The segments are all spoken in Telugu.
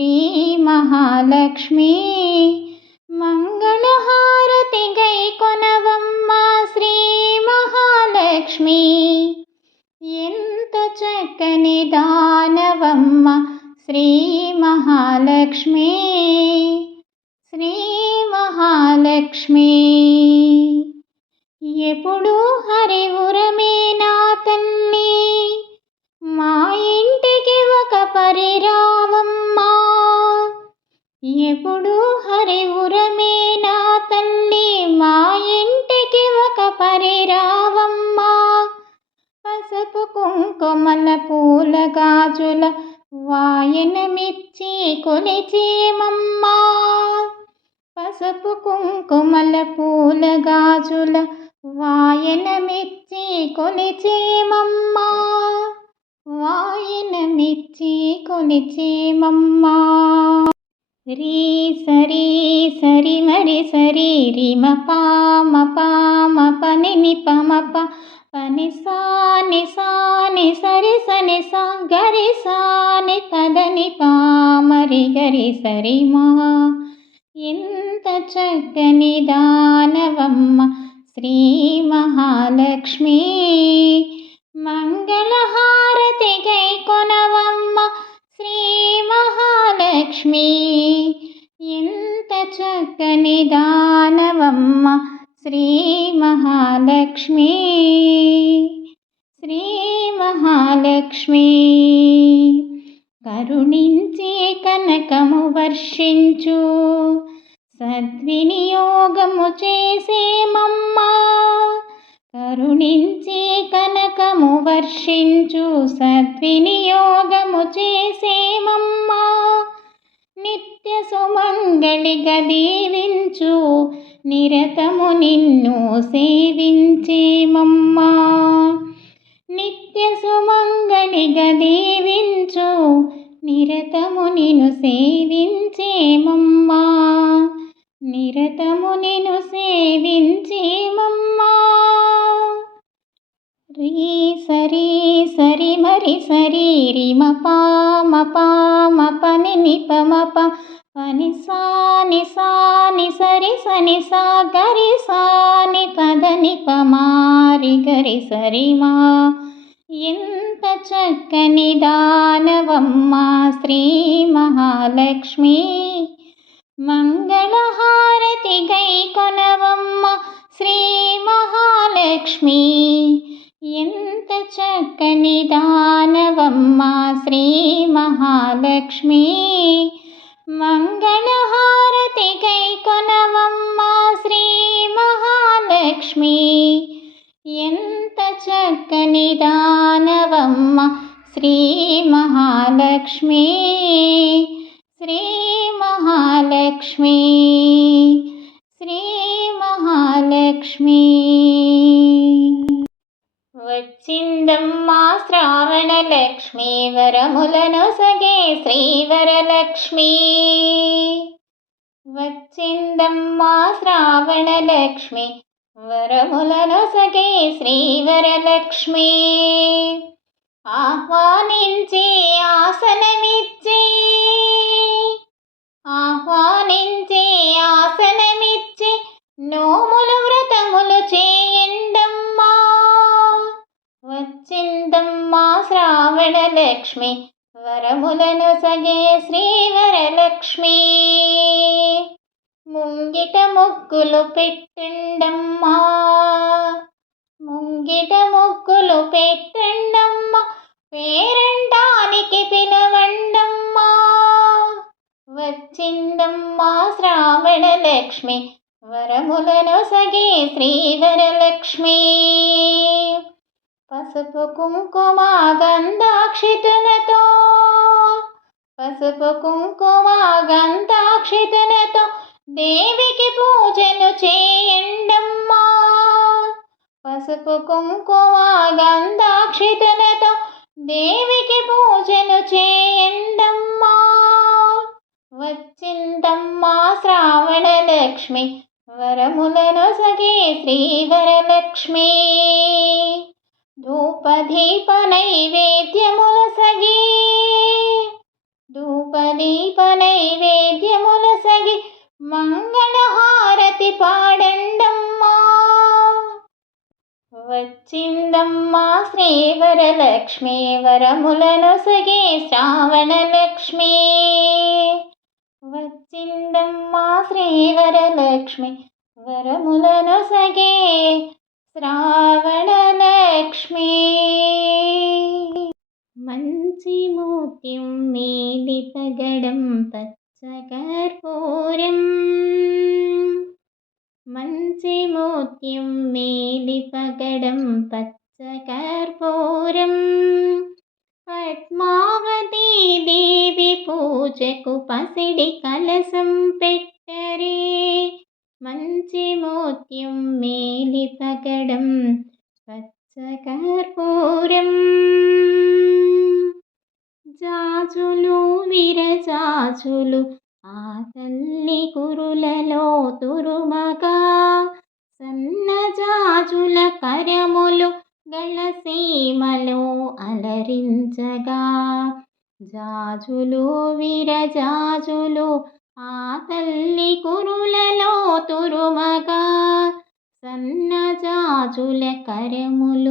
श्रीमहालक्ष्मी। मङ्गलहारति गैकोनवम्मा श्रीमहालक्ष्मी। महालक्ष्मी एत चकनिदानवम्मा श्रीमहालक्ष्मी। కుంకుమల పూల గాజుల వాయనమిచ్చి కొలిచేమమ్మా. పసుపు కుంకుమల పూల గాజుల వాయనమిచ్చి కొలిచేమమ్మా. వాయనమిచ్చి కొలిచేమమ్మా. రీ సరి సరి మరి సరి రిమ పామ పామ పని నిపమ ప పని సాని సాని సరి సని సా గరి సాని పదని పామరి గరి సరి మా. ఎంత చక్కని దానవమ్మ శ్రీ మహాలక్ష్మి. మంగళహారతి గై కొనవమ్మ శ్రీ మహాలక్ష్మి. ఎంత చక్కని దానవమ్మ శ్రీ మహాలక్ష్మి శ్రీ మహాలక్ష్మి కరుణించి కనకము వర్షించు సద్వినియోగము చేసేమమ్మా కరుణించి కనకము వర్షించు సద్వినియోగము చేసేమమ్మా నిత్య సుమంగళిగా దీవించు నిరతము నిన్ను సేవించేమం సని సా గరి సాని పదని పమారి గరి సరిమా ఎంత చక్కని దానవమ్మ శ్రీ మహాలక్ష్మి. మంగళహారతి గై కొనవమ్మ శ్రీ మహాలక్ష్మి. ఎంత చక్కని దానవమ్మ శ్రీ మహాలక్ష్మి. मङ्गळहारतिकैकनवम्मा श्रीमहालक्ष्मी। यन्तचक्रनिदानवम्मा श्रीमहालक्ष्मी। श्रीमहालक्ष्मी। श्रीमहालक्ष्मी। వచ్చిందమ్మా శ్రావణ లక్ష్మి వరములను సగే శ్రీవరలక్ష్మి. వచ్చిందమ్మా శ్రావణ లక్ష్మి వరములను సగే శ్రీవరలక్ష్మి. ఆహ్వానించి ఆసనమిచ్చి ఆహ్వానించి ఆసనమిచ్చి నోములు వ్రతములు చే శ్రావణ లక్ష్మి వరములను సగే శ్రీవరలక్ష్మి ముంగిట ముగ్గులు పెట్టండమ్మా ముంగిట ముగ్గులు పెట్టండమ్మా పేరంటానికి పిలవండమ్మా. వచ్చిందమ్మా శ్రావణ లక్ష్మి వరములను సగే శ్రీవరలక్ష్మి పసుపు కుంకుమ గంధాక్షితులతో పసుపు కుంకుమ గంధాక్షితులతో దేవికి పూజలు చేయండమ్మా. పసుపు కుంకుమ గంధాక్షితులతో దేవికి పూజలు చేయండమ్మా. వచ్చిందమ్మా శ్రావణ లక్ష్మి వరములను సగే శ్రీ వచ్చిందమ్మా శ్రీవరలక్ష్మి వరములను సగి శ్రావణలక్ష్మి. వచ్చిందమ్మా శ్రీవరలక్ష్మి వరములను సగే శ్రావణలక్ష్మి. మంచి మూత్యం మేలి పగడం పచ్చకర్పూరం మంచి మోత్యం మేలి పగడం పచ్చకర్పూరం. పద్మావతి దేవి పూజకు పసిడి కలసం పెట్టరే. మంచి మోత్యం మేలిపగడం పచ్చకర్పూరం. జాజులు విరజాజులు ఆ తల్లి కురులలో తురుమగా సన్నజాజుల కరములు గళసీమలో అలరించగా. జాజులు విరజాజులు ఆ తల్లి కురులలో తురుమగా. సన్నజాజుల కరములు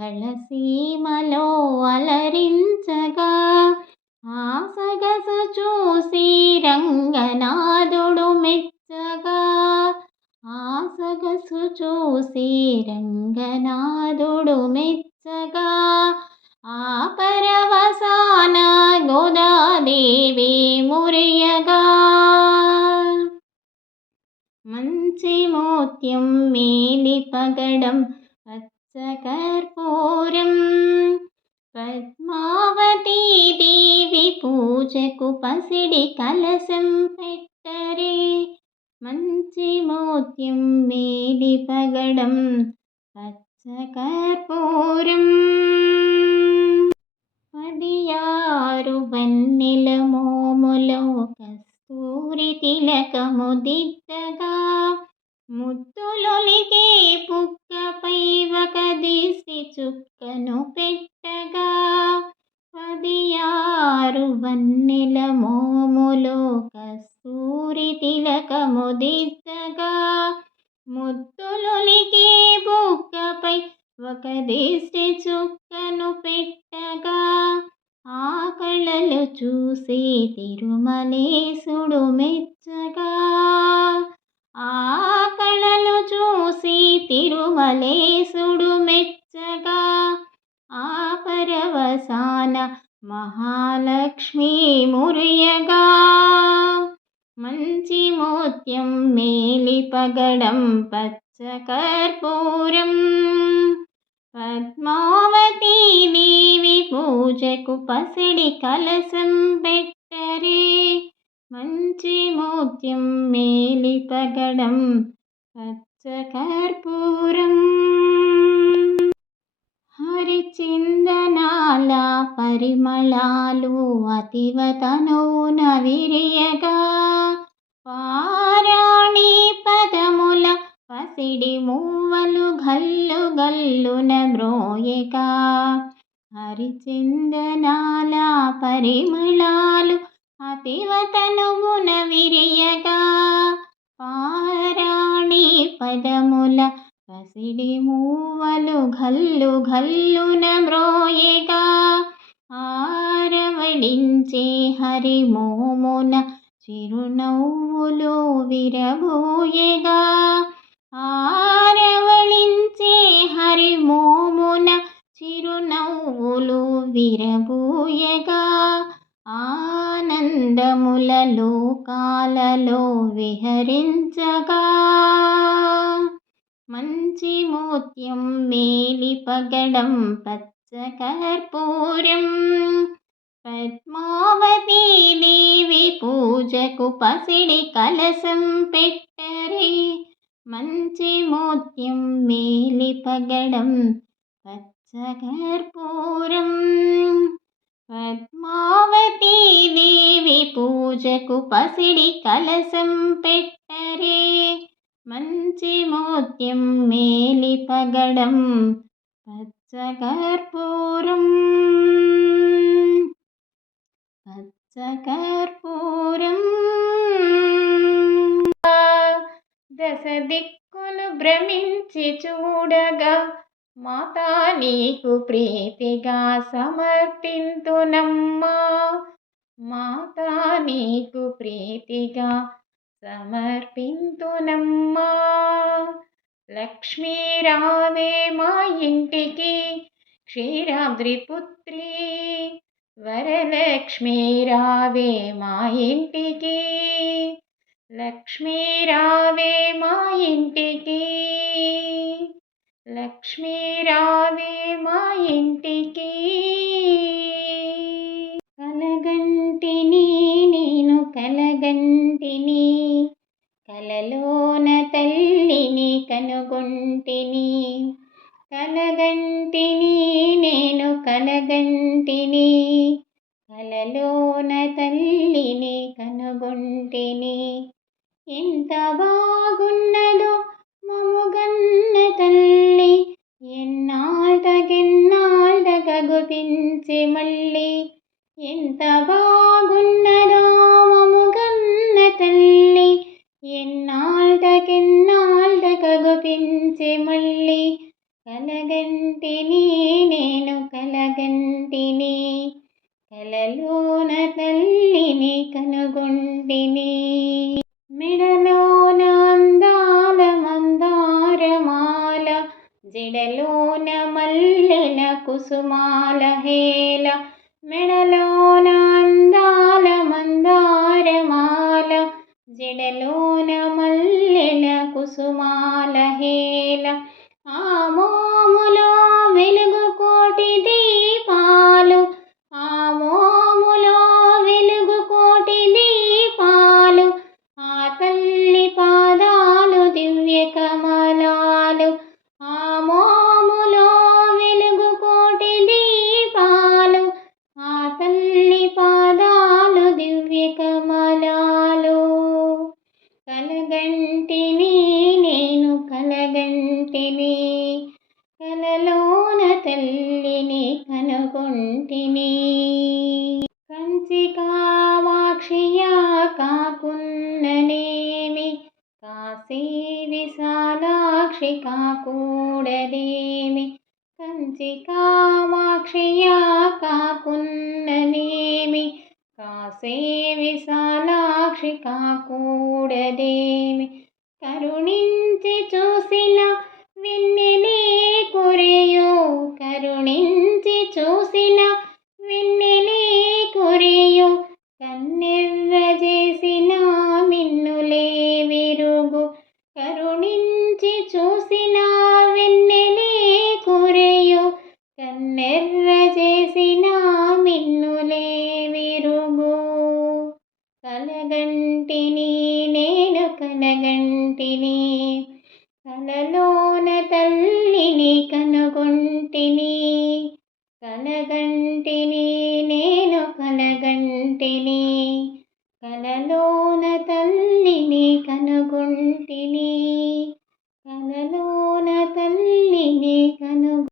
గళసీమలో అలరించగా. ఆ సగసు చూసి రంగనాథుడు మెచ్చగా. ఆ సగసు చూసి రంగనాథుడు మెచ్చగా ఆ పరవసాన గోదాదేవి మురియగా. మంచి మోత్యం మేలి పగడం పచ్చకర్పూరం పద్మావతీ దేవి పూజకు పసిడి కలసం పెట్టరే. మంచి మోత్యం మేలి పగడం పచ్చ కర్పూరం పదియారు వన్నెల మోములో కస్తూరి తిలకము దిద్దగా. ముద్దులొలికే పుక్కపై ఒక దిసి చుక్కను పెట్టగా. పదియారు వన్నెల మోములో కస్తూరి తిలకము దిద్దగా ముద్దులొలికే బుక్కపై ఒక దిష్టి చుక్కను పెట్టగా ఆ కళలు చూసి తిరుమలేశుడు మెచ్చగా ఆ కళలు చూసి తిరుమలేశుడు మెచ్చగా ఆ పరవసాన మహాలక్ష్మి మురియగా మంచి మోత్యం మేలి పగడం పచ్చకర్పూరం. పద్మావతీ దేవి పూజకు పసిడి కలసం పెట్టరే. మంచి మోత్యం మేలి పగడం పచ్చకర్పూరం. హరిచిందనాల పరిమళాలు అతివతనున విరియగా. పారాణి పదముల పసిడి మూవలు గల్లు గల్లున మ్రోయగా. హరిచిందనాల పరిమళాలు అతివతనువున విరియగా. పారాణి పదముల పసిడి మూవలు గల్లు గల్లున మ్రోయగా. ఆరవడించే హరిమోమున చిరునవ్వులు విరబోయగా. ఆరవళించే హరిమోమున చిరునవ్వులు విరబోయగా. ఆనందముల లోకాలలో విహరించగా. మంచి మోత్యం మేలిపగడం పచ్చ కర్పూరం పద్మావతీ దేవి పూజకు పసిడి కలసం పెట్టరే. మంచి మోత్యం మేలిపగడం పచ్చ కర్పూరం పద్మావతీ దేవి పూజకు పసిడి కలసం పెట్టరే. మంచి మోత్యం మేలి పగడం పచ్చకర్పూరం. పచ్చ దశ దిక్కులు భ్రమించి చూడగా మాతా నీకు ప్రీతిగా సమర్పింతునమ్మా. మాతా నీకు ప్రీతిగా సమర్పింతునమ్మా. లక్ష్మీ రావే మా ఇంటికి క్షీరాద్రిపుత్రి. వరలక్ష్మీ రావే మా ఇంటికి లక్ష్మీ రావే మా ఇంటికి. లక్ష్మీ రావే మా ఇంటికి. നീ മിടലോ നാന്താല മന്ദാരമാല ജിടലോന മല്ലിന കുസുമാല ഹേല മിടലോ നാന്താല മന്ദാരമാല ജിടലോന മല്ലിന കുസുമാല ഹേല ആമോ కలలోన తల్లిని కనుగొంటిని కంచి కామాక్షియా కాకున్ననేమి కాశీ విశాలాక్షి కాకూడదేమి. కంచి కామాక్షియా కాకున్ననేమి కాశీ విశాలాక్షి కాకూడదేమి. కరుణించి చూసిన గంటిని